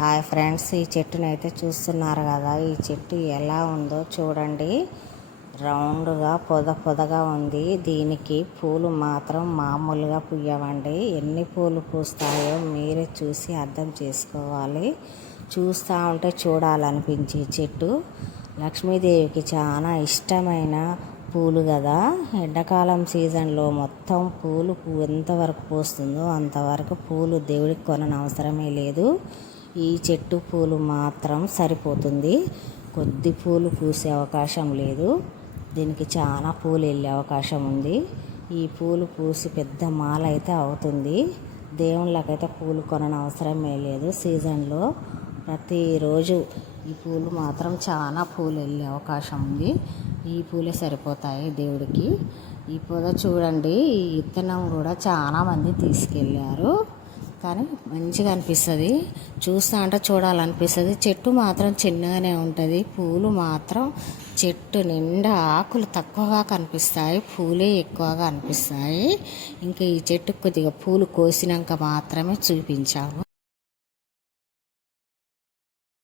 Hi friends, ఈ చెట్టుని అయితే చూస్తున్నారు కదా. ఈ చెట్టు ఎలా ఉందో చూడండి. రౌండ్గా పొదగా ఉంది. దీనికి పూలు మాత్రం మామూలుగా పూయవండి. ఎన్ని పూలు పూస్తాయో మీరే చూసి అర్థం చేసుకోవాలి. చూస్తూ ఉంటే చూడాలనిపించే చెట్టు. లక్ష్మీదేవికి చాలా ఇష్టమైన పూలు కదా. ఎండాకాలం సీజన్లో మొత్తం పూలు ఎంతవరకు పూస్తుందో అంతవరకు పూలు దేవుడికి కొనని అవసరమే లేదు. ఈ చెట్టు పూలు మాత్రం సరిపోతుంది. కొద్ది పూలు పూసే అవకాశం లేదు. దీనికి చాలా పూలు వెళ్ళే అవకాశం ఉంది. ఈ పూలు పూసి పెద్ద మాల అయితే అవుతుంది. దేవుళ్ళకైతే పూలు కొనని అవసరమే లేదు. సీజన్లో ప్రతిరోజు ఈ పూలు మాత్రం చాలా పూలు వెళ్ళే అవకాశం ఉంది. ఈ పూలే సరిపోతాయి దేవుడికి. ఈ పొద చూడండి. ఈ విత్తనం కూడా చాలామంది తీసుకెళ్ళారు. కానీ మంచిగా అనిపిస్తుంది. చూస్తూ అంటే చూడాలనిపిస్తుంది. చెట్టు మాత్రం చిన్నగానే ఉంటుంది. పూలు మాత్రం చెట్టు నిండా ఆకులు తక్కువగా కనిపిస్తాయి, పూలే ఎక్కువగా అనిపిస్తాయి. ఇంకా ఈ చెట్టు కొద్దిగా పూలు కోసినాక మాత్రమే చూపించాము.